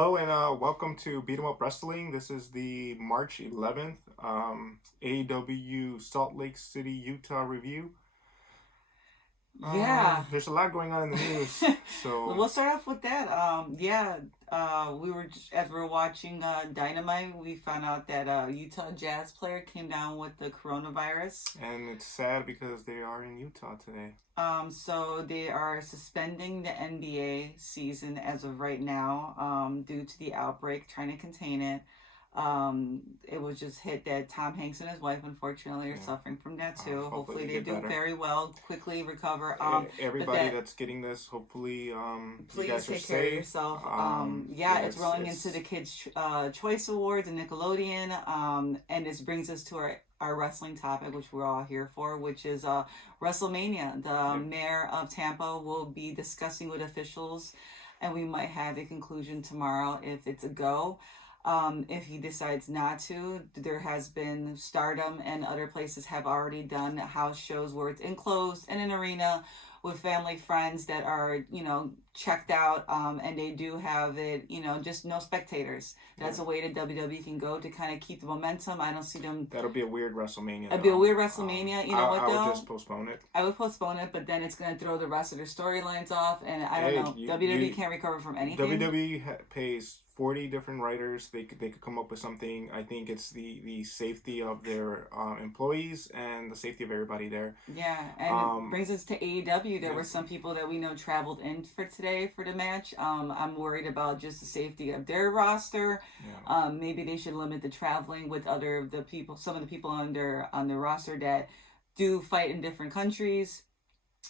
Hello and welcome to Beat 'em Up Wrestling. This is the March 11th AEW Salt Lake City, Utah review. Yeah. There's a lot going on in the news, so We'll start off with that. We were just, as we were watching Dynamite, we found out that Utah Jazz player came down with the coronavirus. And it's sad because they are in Utah today. So they are suspending the NBA season as of right now, due to the outbreak, trying to contain it. It was just hit that Tom Hanks and his wife, unfortunately, are suffering from that too. Hopefully they do better. Very well, quickly recover. Everybody that's getting this, hopefully, please you guys take are care safe. of yourself. It's rolling into the Kids' Choice Awards and Nickelodeon. And this brings us to our wrestling topic, which we're all here for, which is WrestleMania. The mayor of Tampa will be discussing with officials, and we might have a conclusion tomorrow if it's a go. If he decides not to, there has been Stardom and other places have already done house shows where it's enclosed in an arena with family, friends that are, checked out, and they do have it, just no spectators. That's a way that WWE can go to kind of keep the momentum. I don't see them. That'll be a weird WrestleMania. It'd be a weird WrestleMania. I would just postpone it. I would postpone it, but then it's going to throw the rest of their storylines off, and I don't know. WWE can't recover from anything. WWE pays 40 different writers. They could come up with something. I think it's the safety of their employees and the safety of everybody there. Yeah, and it brings us to AEW. There were some people that we know traveled in for today for the match. I'm worried about just the safety of their roster. Yeah. Maybe they should limit the traveling with some of the people on their roster that do fight in different countries,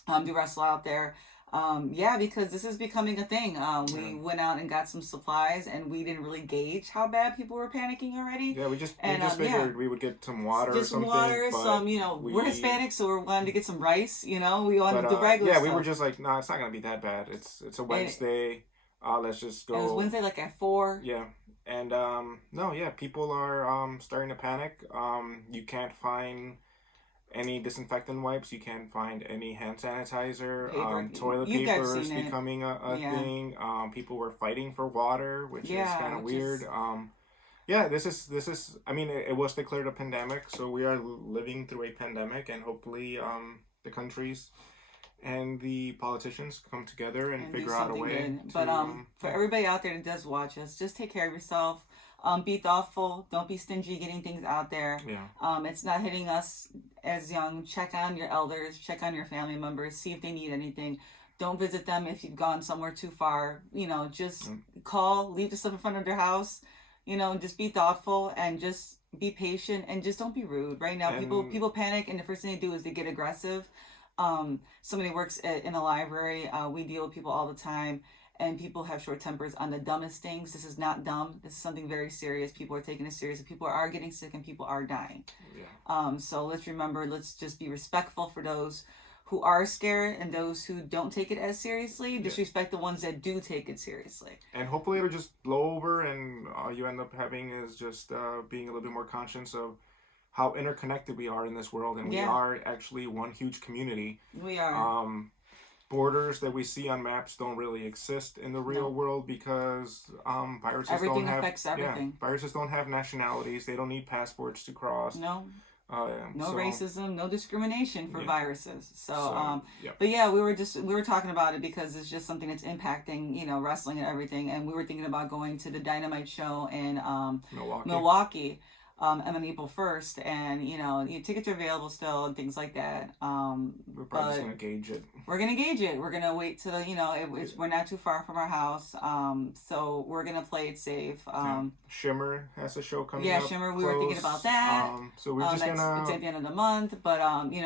do wrestle out there. Because this is becoming a thing. We went out and got some supplies, and we didn't really gauge how bad people were panicking already. Yeah, we just figured we would get some water or something. Just water, we're Hispanic, so we wanted to get some rice, we wanted the regular stuff. We were just like, it's not going to be that bad. It's a Wednesday. Let's just go. It was Wednesday, like at 4. Yeah. And, people are starting to panic. You can't find any disinfectant wipes. You can't find any hand sanitizer. Toilet paper is becoming a thing. People were fighting for water, which is kind of weird. This is. I mean, it was declared a pandemic, so we are living through a pandemic, and hopefully, the countries and the politicians come together and figure out a way. But for everybody out there that does watch us, just take care of yourself. Be thoughtful. Don't be stingy getting things out there. Yeah. It's not hitting us as young. Check on your elders. Check on your family members. See if they need anything. Don't visit them if you've gone somewhere too far. Just call. Leave the stuff in front of their house. Just be thoughtful and just be patient and just don't be rude. Right now, people panic, and the first thing they do is they get aggressive. Somebody works in a library. We deal with people all the time. And people have short tempers on the dumbest things. This is not dumb. This is something very serious. People are taking it serious. People are getting sick and people are dying. Yeah. So let's remember, let's just be respectful for those who are scared and those who don't take it as seriously. Disrespect the ones that do take it seriously. And hopefully it'll just blow over, and all you end up having is just being a little bit more conscious of how interconnected we are in this world. And we are actually one huge community. We are. Borders that we see on maps don't really exist in the real world because viruses affects everything. Viruses don't have nationalities. They don't need passports to cross. No racism, no discrimination for viruses. But we were talking about it because it's just something that's impacting wrestling and everything. And we were thinking about going to the Dynamite show in Milwaukee. On April 1st, and tickets are available still and things like that. We're probably just gonna gauge it. We're gonna gauge it. We're gonna wait till we're not too far from our house, so we're gonna play it safe. Shimmer has a show coming up. Yeah, Shimmer. We were thinking about that. So we're just gonna. It's at the end of the month, but keep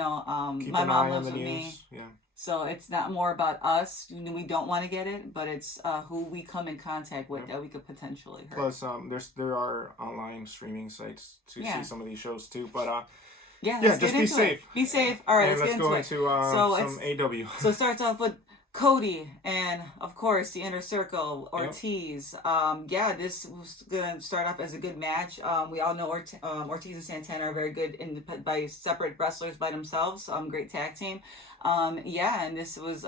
my an mom eye lives on the with news. me. Yeah. So it's not more about us. We don't want to get it, but it's who we come in contact with that we could potentially hurt. Plus, there are online streaming sites to see some of these shows too. But just be safe. Be safe. All right, let's go into some AW. So it starts off with Cody and, of course, the Inner Circle, Ortiz. This was going to start off as a good match. We all know Ortiz and Santana are very good by separate wrestlers by themselves. Great tag team. And this was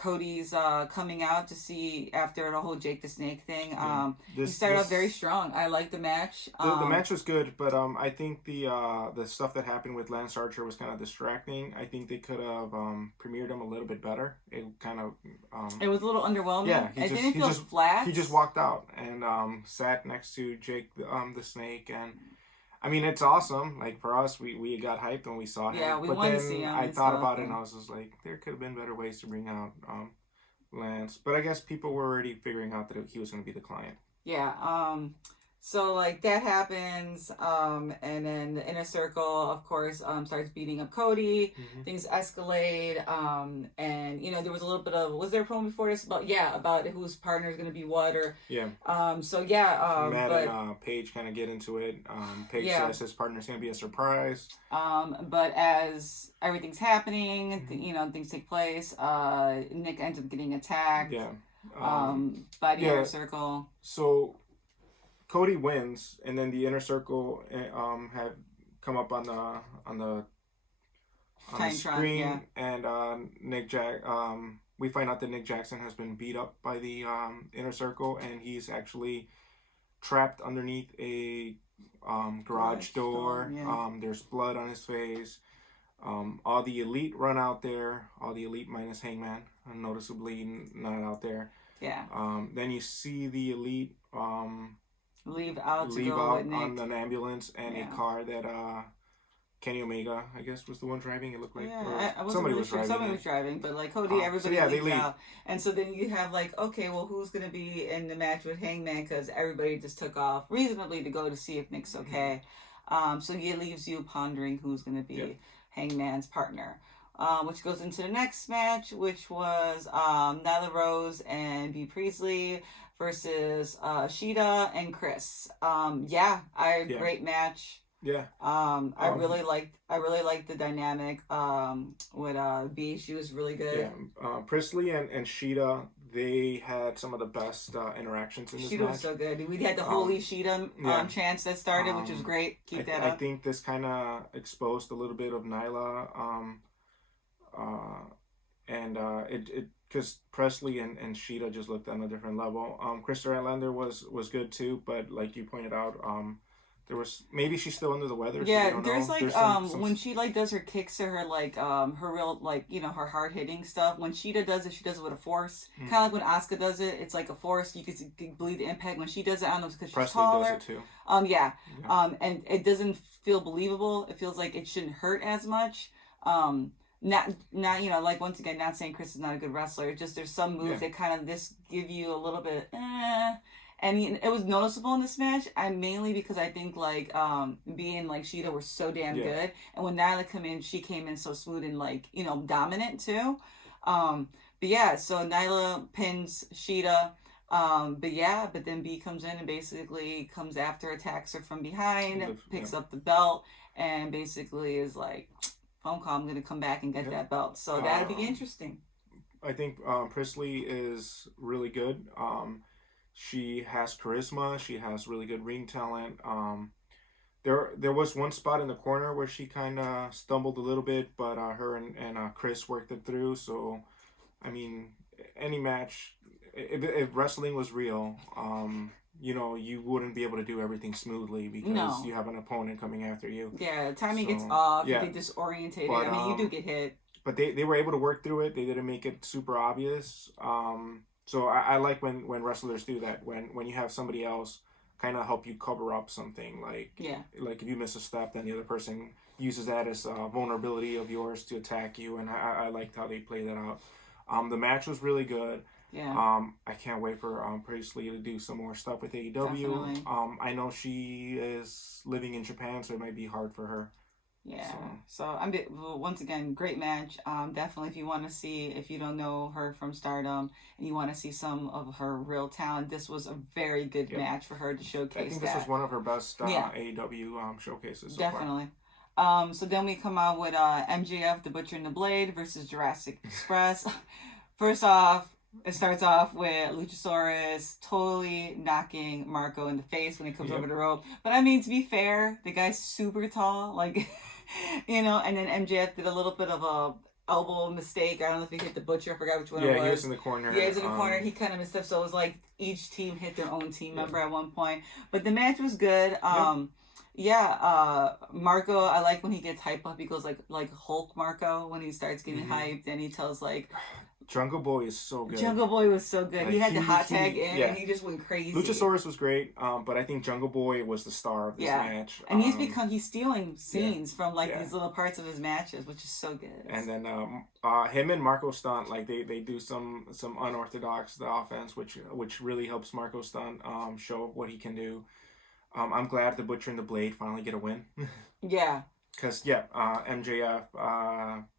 Cody's coming out to see after the whole Jake the Snake thing. He This started off very strong. I like the match. The match was good, but I think the stuff that happened with Lance Archer was kind of distracting. I think they could have premiered him a little bit better. It kind of it was a little underwhelming. Yeah, it didn't feel flat. He just walked out and sat next to Jake the Snake, and I mean it's awesome. Like for us, we got hyped when we saw him. Yeah, we wanted to see him. I thought about it and I was just like, there could have been better ways to bring out Lance, but I guess people were already figuring out that he was going to be the client. Yeah. So like that happens, and then the Inner Circle, of course, starts beating up Cody. Mm-hmm. Things escalate, and there was a little bit of, was there a promo before this about whose partner is going to be what, or Matt and Paige kind of get into it. Paige says his partner is going to be a surprise. But as everything's happening, mm-hmm. Things take place. Nick ends up getting attacked. Yeah. By the Inner Circle. So Cody wins, and then the Inner Circle have come up on the screen, and we find out that Nick Jackson has been beat up by the Inner Circle, and he's actually trapped underneath a garage door. Yeah. There's blood on his face. All the Elite run out there. All the Elite minus Hangman, noticeably not out there. Yeah. Then you see the Elite leave out on an ambulance and a car that Kenny Omega, I guess, was the one driving. It looked like somebody was driving, but like Cody, everybody leaves out, and so then you have like, okay, well, who's gonna be in the match with Hangman? Because everybody just took off reasonably to go to see if Nick's okay. Mm-hmm. So it leaves you pondering who's gonna be Hangman's partner. Which goes into the next match, which was Nyla Rose and B. Presley versus Cheetah and Chris. Great match. Yeah. I really liked the dynamic with B. She was really good. Yeah. Presley and Cheetah, they had some of the best interactions in this match. Cheetah was so good. We had the Holy Cheetah chants that started, which was great. Keep that up. I think this kind of exposed a little bit of Nyla. Because Presley and Cheetah just looked on a different level. Cedric Alexander was good too, but like you pointed out, there was, maybe she's still under the weather. Yeah, so there's like some when she like does her kicks to her like her real like her hard hitting stuff. When Cheetah does it, she does it with a force. Mm-hmm. Kind of like when Asuka does it, it's like a force. You can believe the impact. When she does it, I don't know if it's because she's taller. Presley does it too. And it doesn't feel believable. It feels like it shouldn't hurt as much. Not like once again, not saying Chris is not a good wrestler. Just there's some moves that kind of this give you a little bit and it was noticeable in this match. Mainly because I think like being like Cheetah were so damn good, and when Nyla she came in so smooth and like dominant too. So Nyla pins Cheetah. But then B comes in and basically comes after, attacks her from behind, picks up the belt, and basically is like, phone call, I'm going to come back and get that belt. So that'll be interesting. I think Presley is really good. She has charisma. She has really good ring talent. There was one spot in the corner where she kind of stumbled a little bit, but her and Chris worked it through. So, I mean, any match, if wrestling was real, you wouldn't be able to do everything smoothly because you have an opponent coming after you. Yeah, timing gets off. You get disorientated. But, you do get hit. But they were able to work through it. They didn't make it super obvious. So I like when wrestlers do that. When you have somebody else kind of help you cover up something. Like if you miss a step, then the other person uses that as a vulnerability of yours to attack you. And I liked how they played that out. The match was really good. Yeah. I can't wait for Presley to do some more stuff with AEW. Definitely. I know she is living in Japan, so it might be hard for her. Yeah. So once again, great match. Definitely, if you want to see, if you don't know her from Stardom and you want to see some of her real talent, this was a very good match for her to showcase. I think this was one of her best AEW showcases. So definitely. Far. So then we come out with MJF, the Butcher and the Blade versus Jurassic Express. First off, it starts off with Luchasaurus totally knocking Marco in the face when he comes over the rope. But I mean, to be fair, the guy's super tall, like, and then MJF did a little bit of elbow mistake. I don't know if he hit the Butcher. I forgot which one it was. Yeah, he was in the corner. Yeah, he was in the corner. He kind of missed up. So it was like each team hit their own team member at one point. But the match was good. Marco, I like when he gets hyped up. He goes like Hulk Marco when he starts getting hyped, and he tells like... Jungle Boy is so good. Jungle Boy was so good. Like, he had the hot tag in, and he just went crazy. Luchasaurus was great, but I think Jungle Boy was the star of this match. And he's stealing scenes from these little parts of his matches, which is so good. And then him and Marco Stunt, like they do some unorthodox offense, which really helps Marco Stunt show what he can do. I'm glad the Butcher and the Blade finally get a win. Yeah. Because, MJF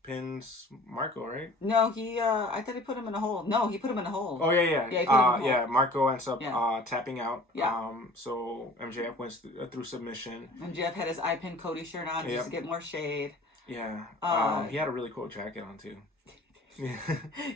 pins Marco, right? No, I thought he put him in a hole. No, he put him in a hole. Oh, yeah. Yeah, he put him in a hole. Yeah, Marco ends up tapping out. Yeah. So MJF wins through submission. MJF had his I Pin Cody shirt on just to get more shade. Yeah. He had a really cool jacket on, too. Yeah,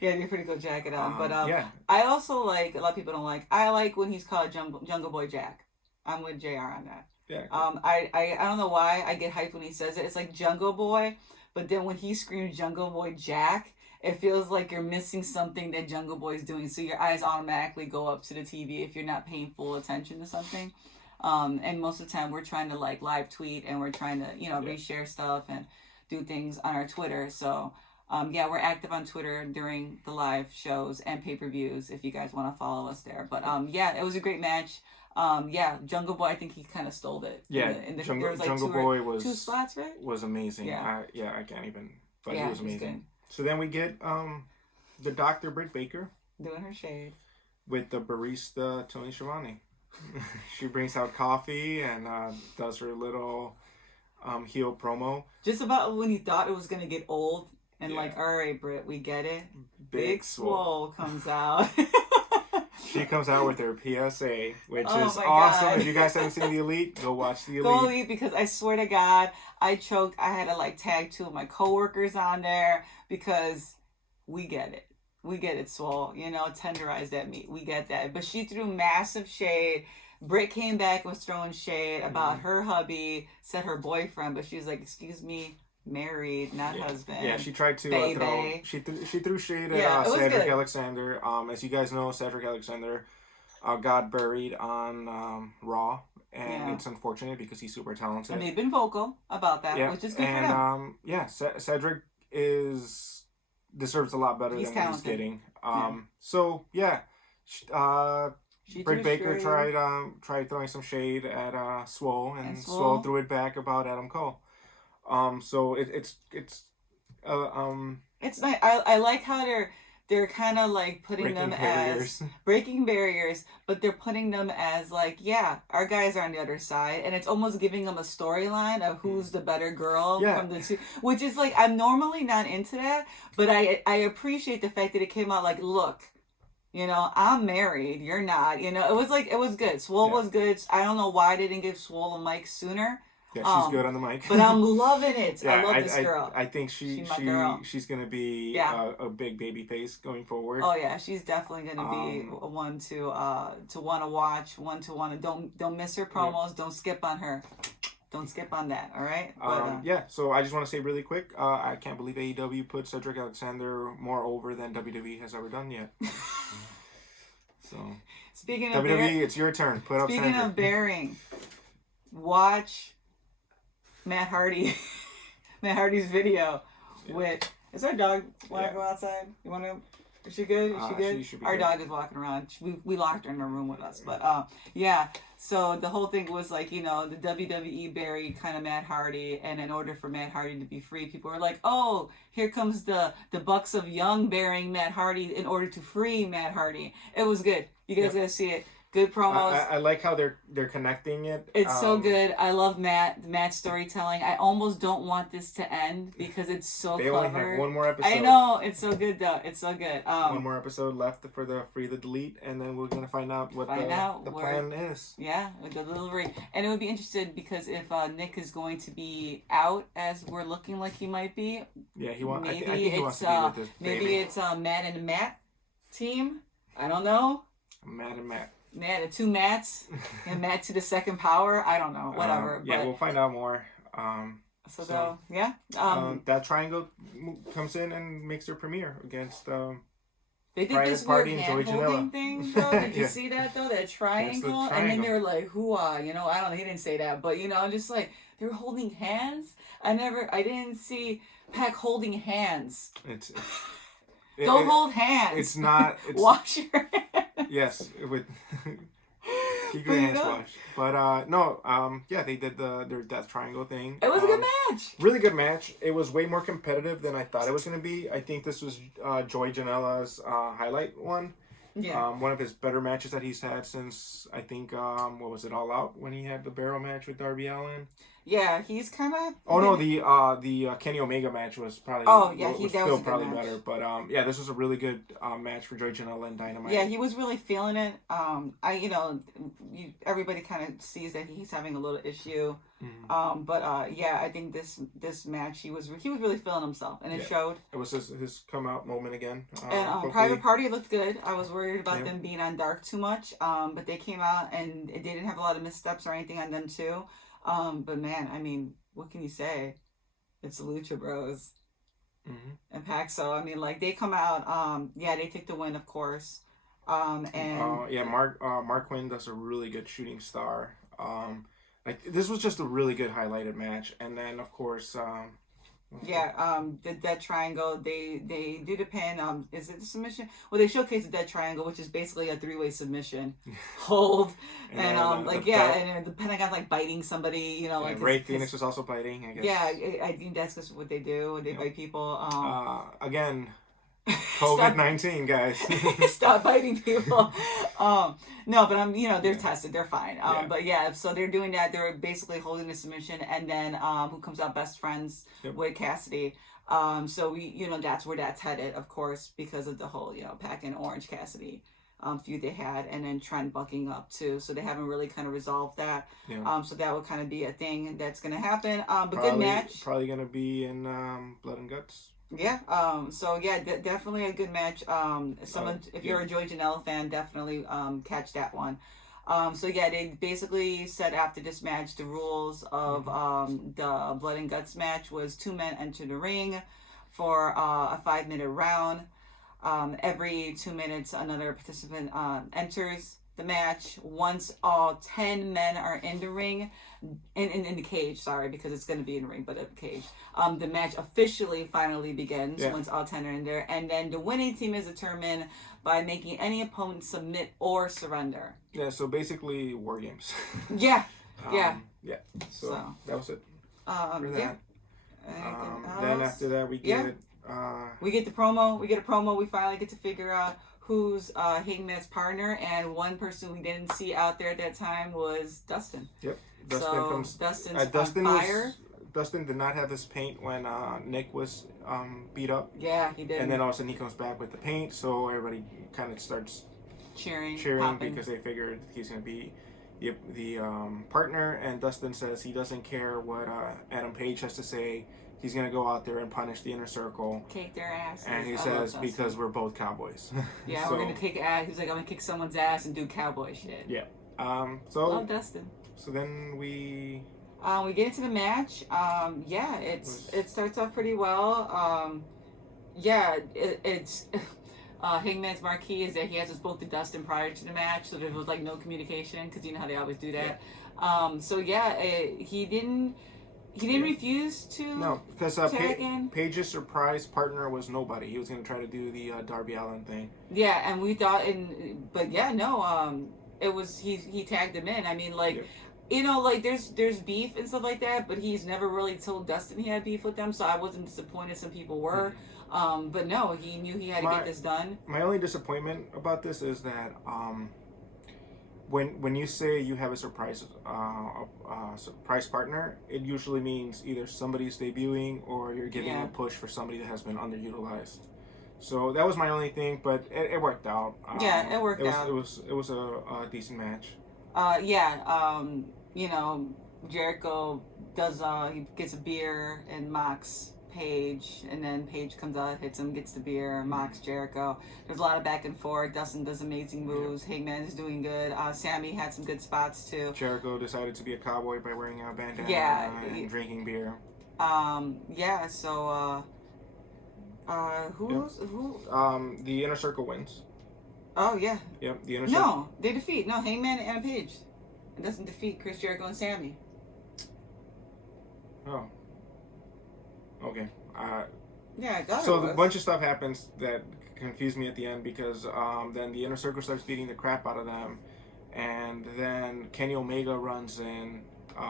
he had a pretty cool jacket on. But I also like, a lot of people don't like, I like when he's called Jungle Boy Jack. I'm with JR on that. Yeah. I don't know why I get hyped when he says it. It's like Jungle Boy, but then when he screams Jungle Boy Jack, it feels like you're missing something that Jungle Boy's doing. So your eyes automatically go up to the TV if you're not paying full attention to something. And most of the time we're trying to like live tweet and we're trying to, reshare stuff and do things on our Twitter. So we're active on Twitter during the live shows and pay-per-views if you guys want to follow us there. But it was a great match. Jungle Boy, I think he kind of stole it. Yeah, there was like Jungle Boy was 2 spots, right? Was amazing. I can't even. But it was amazing. Good. So then we get the Dr. Britt Baker doing her shade with the barista Tony Schiavone. She brings out coffee and does her little heel promo. Just about when you thought it was gonna get old and all right, Britt, we get it. Big Swole comes out. She comes out with her PSA, which is awesome. God. If you guys haven't seen The Elite, go watch The Elite. Go Elite, because I swear to God, I choked. I had to tag 2 of my coworkers on there because we get it. We get it, Swole. Tenderize that meat. We get that. But she threw massive shade. Britt came back and was throwing shade about her hubby, said her boyfriend, but she was like, excuse me, married, not husband. Yeah, she tried to throw. She threw shade at Cedric Alexander. As you guys know, Cedric Alexander got buried on Raw, and it's unfortunate because he's super talented. And they've been vocal about that, which is good for them. Cedric deserves a lot better than he's getting. Britt Baker tried throwing some shade at Swole, and Swole threw it back about Adam Cole. So it's nice. I like how they're kind of putting them as breaking barriers, but they're putting them as our guys are on the other side, and it's almost giving them a storyline of who's the better girl from the two, which is I'm normally not into that, but I appreciate the fact that it came out look, I'm married, you're not, it was good. Swole was good. I don't know why they didn't give Swole a mic sooner. Yeah, she's good on the mic. But I'm loving it. Yeah, I love this girl. I think she's going to be a big baby face going forward. Oh yeah, she's definitely going to be one to want to watch, one to want to don't miss her promos, don't skip on her. Don't skip on that, all right? But, so I just want to say really quick, I can't believe AEW put Cedric Alexander more over than WWE has ever done yet. So speaking of WWE, it's your turn. Put up Cedric. Speaking of bearing, watch Matt Hardy's video with... Is our dog want to go outside? You want to... Is she good? Is she good? She should be our good. Dog is walking around. We locked her in her room with us. But, so the whole thing was the WWE buried kind of Matt Hardy, and in order for Matt Hardy to be free, people were like, oh, here comes the Bucks of Young burying Matt Hardy in order to free Matt Hardy. It was good. You guys gotta see it. Good promos. I like how they're connecting it. It's so good. I love Matt's storytelling. I almost don't want this to end because it's so clever. They only have one more episode. I know. It's so good though. It's so good. One more episode left for the Free the Delete, and then we're gonna find out what the plan is. Yeah, with the delivery. And it would be interesting because if Nick is going to be out as we're looking like he might be. Yeah, he wants. I think he wants to be with this baby. Maybe it's Matt and Matt team. I don't know. Matt and Matt. Matt, 2 Matts, and Matt to the second power. I don't know. Whatever. We'll find out more. So yeah. That triangle comes in and makes their premiere against. They did this weird hand-holding thing, though. Did you see that, though? That triangle? And then they're like, hoo-ah, I don't know, he didn't say that, but, just like, they were holding hands. I didn't see Pac holding hands. Don't hold hands. It's not. Wash your hands. Yes, with... Keep your hands washed. But they did their death triangle thing. It was a good match. Really good match. It was way more competitive than I thought it was going to be. I think this was Joey Janela's highlight one. Yeah. One of his better matches that he's had since, I think, what was it, All Out, when he had the barrel match with Darby Allin? Yeah, he's kind of... Oh, no, the Kenny Omega match was probably... Oh, yeah, that was still probably better. But, this was a really good match for Joey Janela and Dynamite. Yeah, he was really feeling it. Everybody kind of sees that he's having a little issue. Mm-hmm. I think this match, he was really feeling himself, and it showed. It was his come-out moment again. And Private Party looked good. I was worried about them being on Dark too much, but they came out, and they didn't have a lot of missteps or anything on them, too. But man, I mean, what can you say? It's the Lucha Bros. Mm-hmm. And Pac. So I mean, like, they come out. They take the win, of course. Marc Quinn does a really good shooting star. This was just a really good highlighted match, and then of course. That triangle, they do the pin. Is it the submission? Well, they showcase the dead triangle, which is basically a 3-way submission hold, and and the Pentagon's like biting somebody, like Ray Phoenix is also biting, I guess. Yeah, I think that's just what they do. They bite people. Again, COVID-19, guys. Stop biting people. No, but they're tested. They're fine. So they're doing that. They're basically holding the submission, and then who comes out best friends with Cassidy. So we, that's where that's headed, of course, because of the whole, Pac and Orange Cassidy feud they had, and then Trent bucking up too. So they haven't really kind of resolved that. Yeah. So that would kind of be a thing that's gonna happen. Good match. Probably gonna be in Blood and Guts. Yeah. Definitely a good match. If you're a Joey Janela fan, definitely catch that one. They basically said after this match, the rules of the Blood and Guts match was 2 men enter the ring for a 5-minute round. Every 2 minutes, another participant enters the match. Once all 10 men are in the ring, in the cage, sorry, because it's going to be in the ring, but in the cage, the match officially finally begins once all 10 are in there, and then the winning team is determined by making any opponent submit or surrender. Yeah, so basically War Games. Yeah. So that was it for that. Then after that we get we get the promo. We get a promo. We finally get to figure out who's Hangman's partner, and one person we didn't see out there at that time was Dustin. Yep. Dustin's on fire. Dustin did not have his paint when Nick was beat up. Yeah, he did. And then all of a sudden he comes back with the paint, so everybody kind of starts cheering because they figured he's going to be the partner. And Dustin says he doesn't care what Adam Page has to say. He's going to go out there and punish the Inner Circle. Kick their ass. And he says, because we're both cowboys. Yeah, we're going to kick ass. He's like, I'm going to kick someone's ass and do cowboy shit. Yeah. Love Dustin. So then we get into the match. It starts off pretty well. It's Hangman's marquee is that he hasn't spoke to Dustin prior to the match, so there was like no communication, because you know how they always do that. He didn't refuse to. No, because Page's surprise partner was nobody. He was going to try to do the Darby Allin thing. Yeah, and we thought, it was he tagged him in. I mean, there's beef and stuff like that, but he's never really told Dustin he had beef with them, so I wasn't disappointed some people were. But no, he knew he had to get this done. My only disappointment about this is that when you say you have a surprise partner, it usually means either somebody's debuting or you're giving a push for somebody that has been underutilized. So that was my only thing, but it worked out. It worked out. It was a decent match. Jericho does he gets a beer and mocks Paige, and then Paige comes out, hits him, gets the beer, mocks Jericho. There's a lot of back and forth. Dustin does amazing moves. Hangman is doing good. Sammy had some good spots too. Jericho decided to be a cowboy by wearing a bandana and drinking beer. Yeah. So who? The Inner Circle wins. Oh yeah. Yep. The Inner Circle. No, they defeat Hangman and Page. It doesn't defeat Chris Jericho and Sammy. Oh. Okay. Yeah, I got it. So a bunch of stuff happens that confused me at the end because then the Inner Circle starts beating the crap out of them, and then Kenny Omega runs in.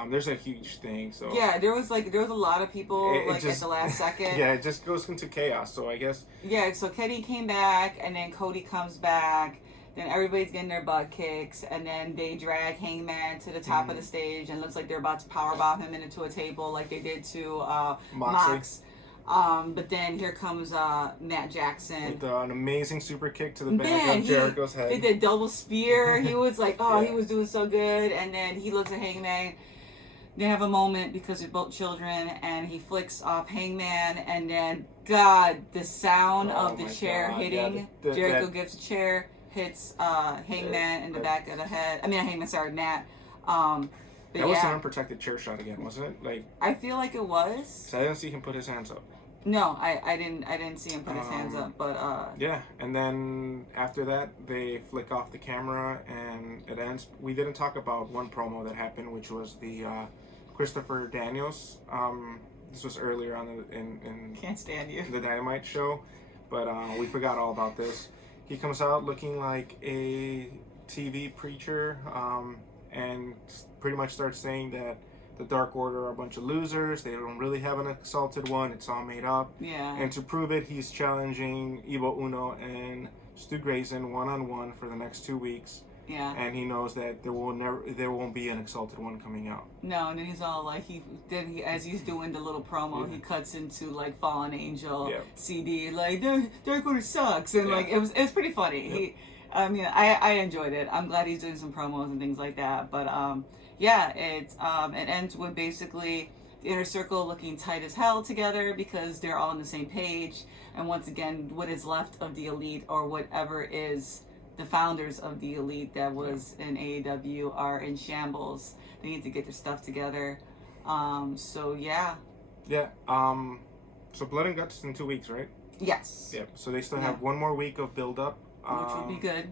There's a huge thing. So yeah, there was a lot of people at the last second. Yeah, it just goes into chaos. So I guess. Yeah, so Kenny came back, and then Cody comes back. Then everybody's getting their butt kicks, and then they drag Hangman to the top of the stage, and it looks like they're about to powerbomb him into a table like they did to Mox. But then here comes Matt Jackson with an amazing super kick to the back of Jericho's head. Did the double spear. He was like, he was doing so good. And then he looks at Hangman. They have a moment because they're both children, and he flicks off Hangman, and then the sound of the chair hitting. Yeah, Jericho gives a chair, hits Hangman in the back of the head. I mean, Hangman, sorry, Nat. That was an unprotected chair shot again, wasn't it? Like, I feel like it was. So I didn't see him put his hands up. No, I didn't see him put his hands up, but yeah, and then after that they flick off the camera and it ends. We didn't talk about one promo that happened, which was the Christopher Daniels. This was earlier on in Can't Stand You, the Dynamite show, but we forgot all about this. He comes out looking like a TV preacher, and pretty much starts saying that the Dark Order are a bunch of losers. They don't really have an exalted one. It's all made up. Yeah. And to prove it, he's challenging Evil Uno and Stu Grayson one-on-one for the next 2 weeks. Yeah. And he knows that there won't be an exalted one coming out. No, and then he's all like, as he's doing the little promo, he cuts into like Fallen Angel CD, like Dark Order sucks, and like it was pretty funny. Yep. I enjoyed it. I'm glad he's doing some promos and things like that. But it ends with basically the Inner Circle looking tight as hell together because they're all on the same page. And once again, what is left of the Elite, or whatever is the founders of the Elite that was in AEW, are in shambles. They need to get their stuff together. So yeah. Yeah. So Blood and Guts in 2 weeks, right? Yes. Yep. So they still have 1 more week of build up. Which would be good.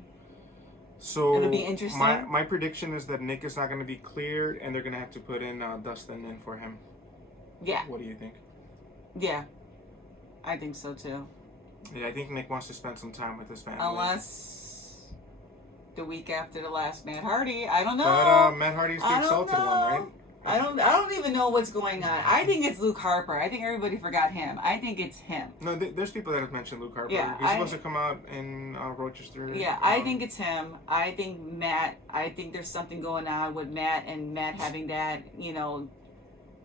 So it'll be interesting. My prediction is that Nick is not going to be cleared, and they're going to have to put in Dustin in for him. Yeah. What do you think? Yeah, I think so too. Yeah, I think Nick wants to spend some time with his family. Unless the week after the last Matt Hardy, I don't know. But Matt Hardy's the exalted one, right? I don't even know what's going on. I think it's Luke Harper. I think everybody forgot him. I think it's him. No, there's people that have mentioned Luke Harper. Yeah, he's supposed to come out in Rochester. Yeah, I think it's him. I think Matt. I think there's something going on with Matt and Matt having that,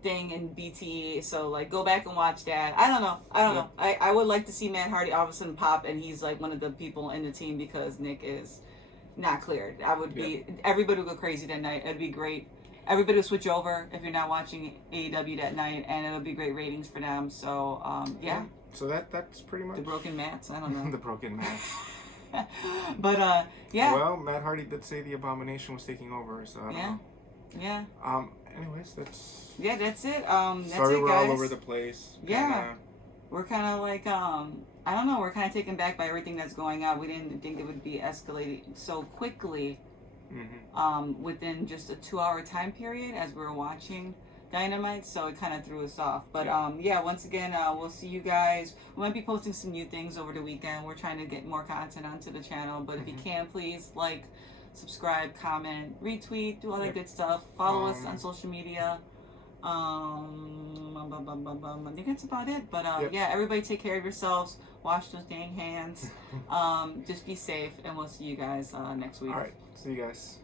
thing in BTE. So like, go back and watch that. I don't know. I would like to see Matt Hardy all of a sudden pop, and he's like one of the people in the team because Nick is not cleared. I would be. Everybody would go crazy that night. It'd be great. Everybody will switch over if you're not watching AEW that night, and it'll be great ratings for them. So, yeah. So that's pretty much... The broken mats, I don't know. The broken mats. But, yeah. Well, Matt Hardy did say the Abomination was taking over, so I don't know. Yeah. Anyways, that's... Yeah, that's it. Sorry, that's it, we're guys. all over the place. Yeah. We're kind of like, I don't know, we're kind of taken back by everything that's going on. We didn't think it would be escalating so quickly. Mm-hmm. Within just a 2-hour time period as we were watching Dynamite, so it kind of threw us off. But once again, we'll see you guys. We might be posting some new things over the weekend. We're trying to get more content onto the channel, but if you can, please like, subscribe, comment, retweet, do all that good stuff. Follow us on social media. I think that's about it. But everybody take care of yourselves. Wash those dang hands. Just be safe, and we'll see you guys next week. All right. See you guys.